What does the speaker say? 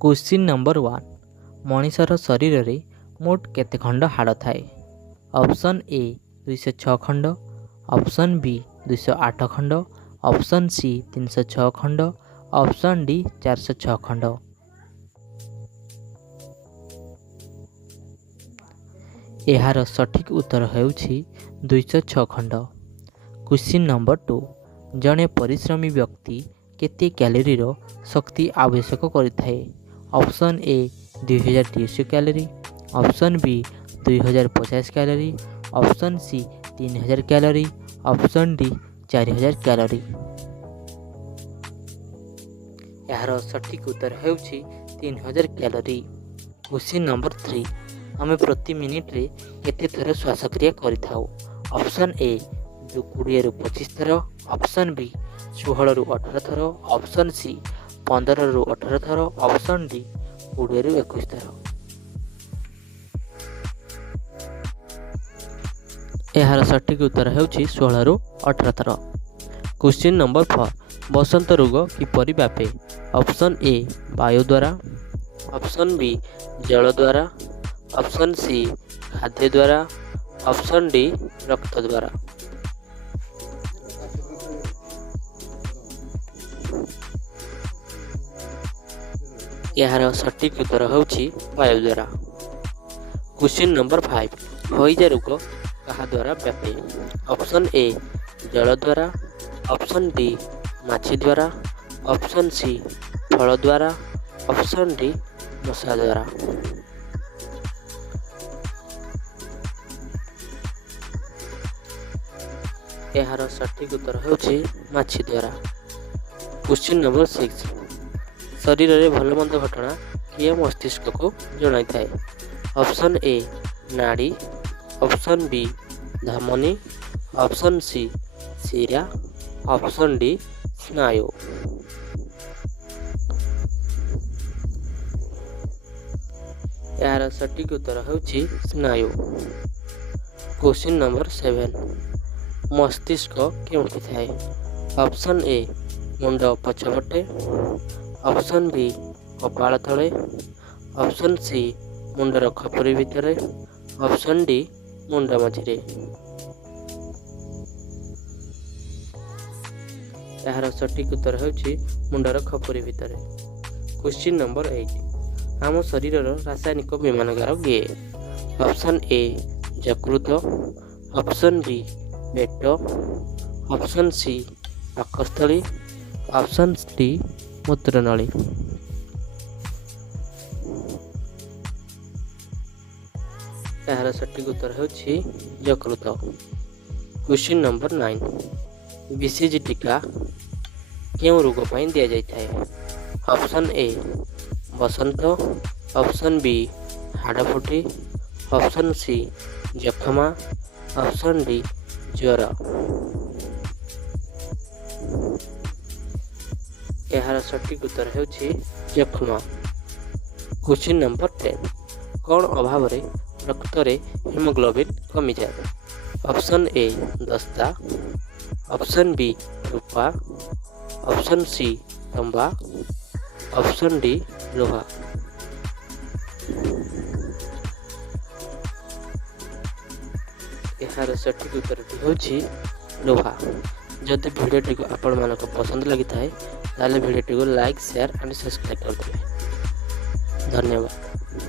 Question number 1 मनीषर शरीर रे मोट केते खंड हाड़ थाए। ऑप्शन ए 206 खंड, ऑप्शन बी 208 खंड, ऑप्शन सी 306 खंड, ऑप्शन डी 406 खंड। यार सठिक उत्तर हेउछि 206 खंड। क्वेश्चन नंबर 2 जड़े परिश्रमी व्यक्ति केते कैलोरी रो शक्ति आवश्यक करिथाए। Option A 2200 calorie, option B 2050 calorie, option C 3000 calorie, option D 4000 calorie. यार सठिक उत्तर हेउछि 3000 कैलोरी। क्वेश्चन नंबर 3 आमे प्रति मिनिट रे केते थर श्वासक्रिया करिथाउ। ऑप्शन ए 20 रु 25 थर, ऑप्शन बी 16 रु 18 थर, ऑप्शन सी 15 रु 18 थर, ऑप्शन डी 20 रु 21 थर। यार सठिक उत्तर हेउछि 16 रु 18 थर। क्वेश्चन नंबर 4 बसंत रोग किपरि व्यापे। ऑप्शन ए वायु द्वारा, ऑप्शन बी जल द्वारा, ऑप्शन सी खाद्य द्वारा, ऑप्शन डी रक्त द्वारा। यार सठिक उत्तर होउछि वायु द्वारा। क्वेश्चन नंबर 5 हइजा रोग कहा द्वारा व्यापे। ऑप्शन ए जल द्वारा, ऑप्शन बी माछी द्वारा, ऑप्शन सी फल द्वारा, ऑप्शन डी मशा द्वारा। यार सठिक उत्तर होउछि माछी द्वारा। क्वेश्चन नंबर 6 शरीर रे भल मंद घटना किए मस्तिष्क को जणाई थाए। ऑप्शन ए नाड़ी, ऑप्शन बी धमनी, ऑप्शन सी शिरा, ऑप्शन डी स्नायु। यार सठिक उत्तर होउछि स्नायु। क्वेश्चन नंबर 7 मस्तिष्क केउठी थाए। ऑप्शन ए मुंड पछपटे, ऑप्शन बी कपाल तले, ऑप्शन सी मुंडर खपरी भितरे, ऑप्शन डी मुंड मझिरे। यार सठिक उत्तर होउछि मुंडर खपरी भितरे। क्वेश्चन नंबर 8 आम शरीर रासायनिक विमानगार किए। ऑप्शन ए यकृत, ऑप्शन बी पेट, ऑप्शन सी पाकस्थली, ऑप्शन डी मूत्रनली। यार सठिक उत्तर होउछि यकृत। क्वेश्चन नंबर 9 बीसीजी टीका केउं रोग पई दिया जाय थाए। ऑप्शन ए बसंत, ऑप्शन बी हाड़फुटी, ऑप्शन सी जखमा, ऑप्शन डी ज्वर। यार सठिक उत्तर हेउछि जखमा। क्वेश्चन नंबर 10 कौन अभाव रे रक्त रे हीमोग्लोबिन कमी जाए। ऑप्शन ए दस्ता, ऑप्शन बी रूपा, ऑप्शन सी तंबा, ऑप्शन डी लोहा। यार सठिक उत्तर होउछि लोहा। जदि भिडियोटी को आपण मानक पसंद लगी थाए ताले भिडियोटी को लाइक शेयर एंड सब्सक्राइब कर देबे। धन्यवाद।